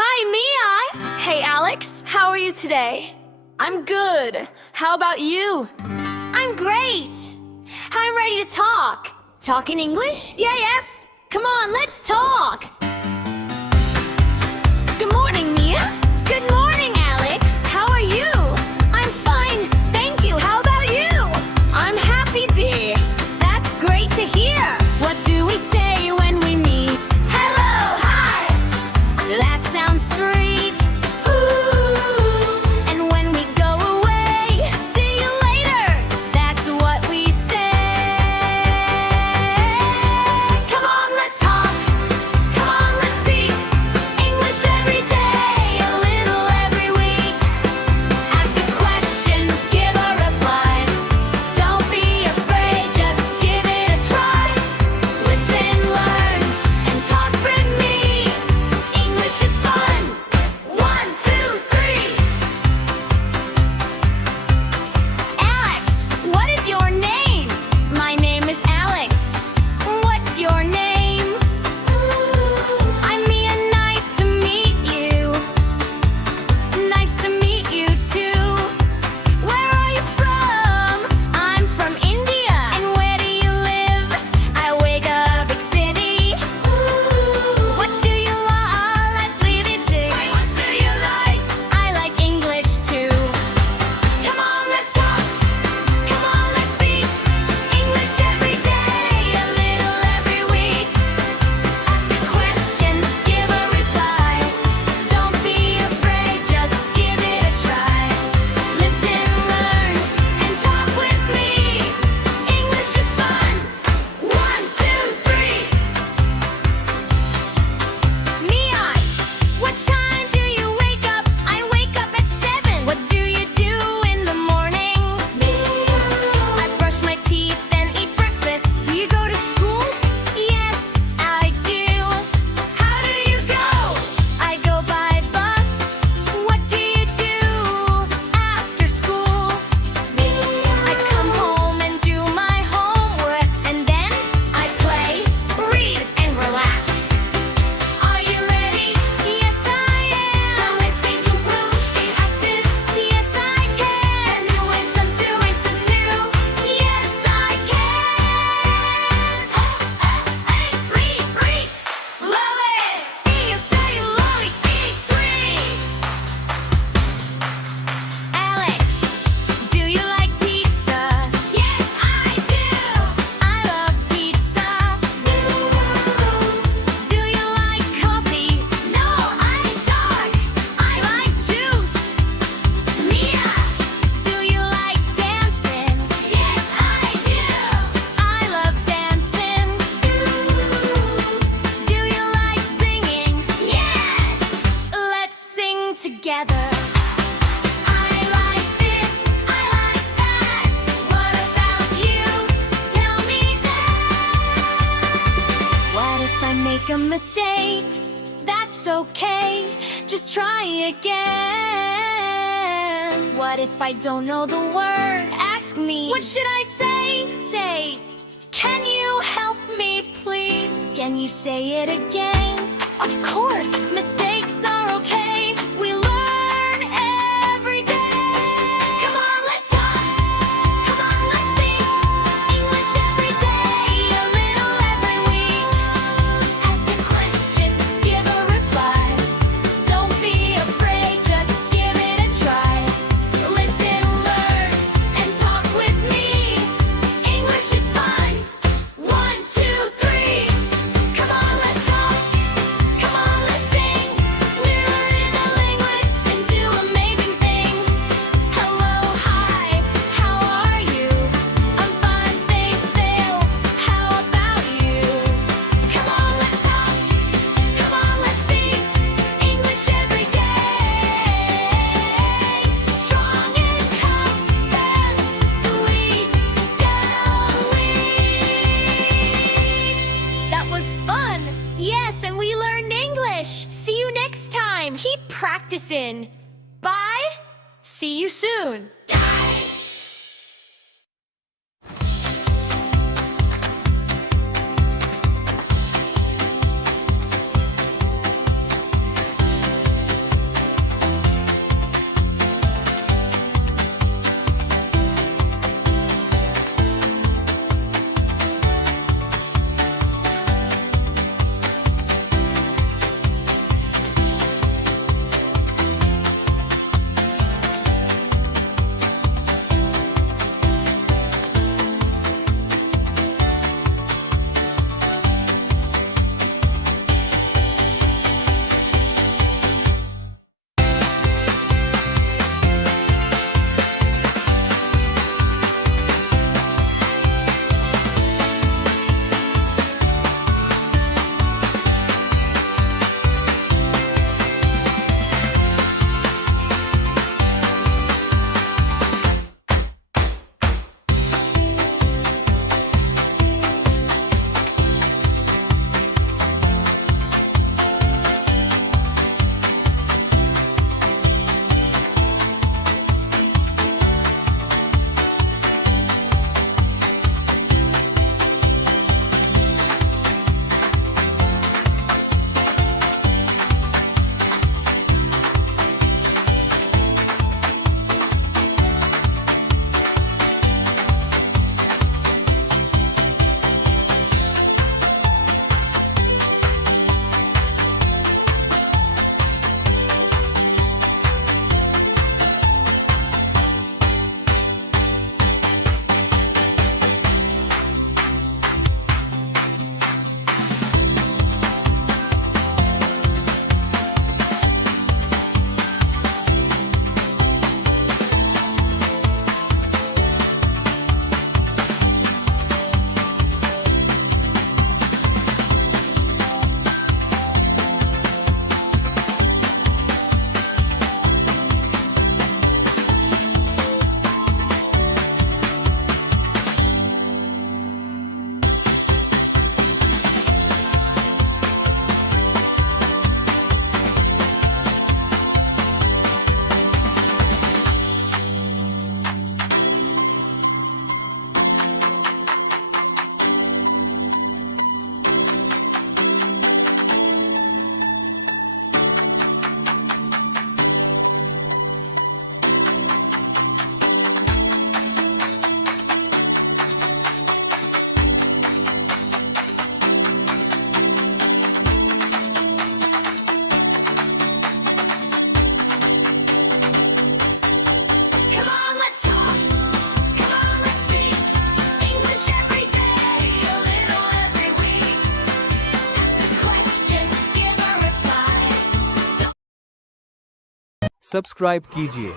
Hi, Mia! Hey, Alex, how are you today? I'm good. How about you? I'm great. I'm ready to talk. Talk in English? Yeah, yes. Come on, let's talk. Good morning, Mia. Good morning, Alex. How are you? I'm fine, thank you. How about you? I'm happy, dear. That's great to hear. What do we say when we meet? Hello, hi. That sounds sweet. Ooh. And when we go away, see you later. That's what we say. Come on, let's talk. Come on, let's speak English every day, a little every week. Ask a question, give a reply. Don't be afraid, just give it a try. Listen, learn, and talk with me. English is fun. 1, 2, 3. Alex, what is your name? My name is Alex. What's your name? I'm Mia. Nice to meet you. Nice to meet you too. Where are you from? I'm from India. And where do you live? I wake up big city. What do you like? Leave it to me. What do you like? I like English too. Come on, let's talk. Come on, let's speak English every day, a little every week. Ask a question, give a reply. Don't be afraid, just give it a try. Listen, learn, and talk with me. English is fun. 1, 2, 3. Mia, what time do you wake up? I wake up at 7. What do you do in the morning? I brush my teeth and eat breakfast. Do you go to school? Yes, I do. How do you go? I go by bus. What do you do after school? I come home and do my homework, and then I play, read, and relax. Are you ready? Yes, I am. Now let's think and prove. Ask this. Yes, I can. You win some too. Win some too. Yes, I can. Hey, read, read. Lois. You say Lois. Eat sweets. Alex, do you like pizza? Yes, I do. I love pizza. Do you like coffee? No, I'm dark. I like juice. Mia, do you like dancing? Yes, I do. I love dancing. Do you like singing? Yes. Let's sing together. I like this, I like that. What about you? Tell me that. What if I make a mistake? That's okay, just try again. What if I don't know the word? Ask me. What should I say? Say, can you help me, please? Can you say it again? Of course. Mistakes are okay. We learn every day. Come on, let's talk. Come on, let's speak English every day, a little every week. Ask a question, give a reply. Don't be afraid, just give it a try. Listen, learn, and talk with me. English is fun. 1, 2, 3. Come on, let's talk. Come on, let's sing. Learn a language and do amazing things. Hello, hi, how are you? I'm fine, thank you. How about you? Come on, let's talk. Come on, let's speak English every day. Strong and confident, we go. That was fun. Yes, and we learned English. See you next time. Keep practicing. Bye. See you soon. Subscribe कीजिए।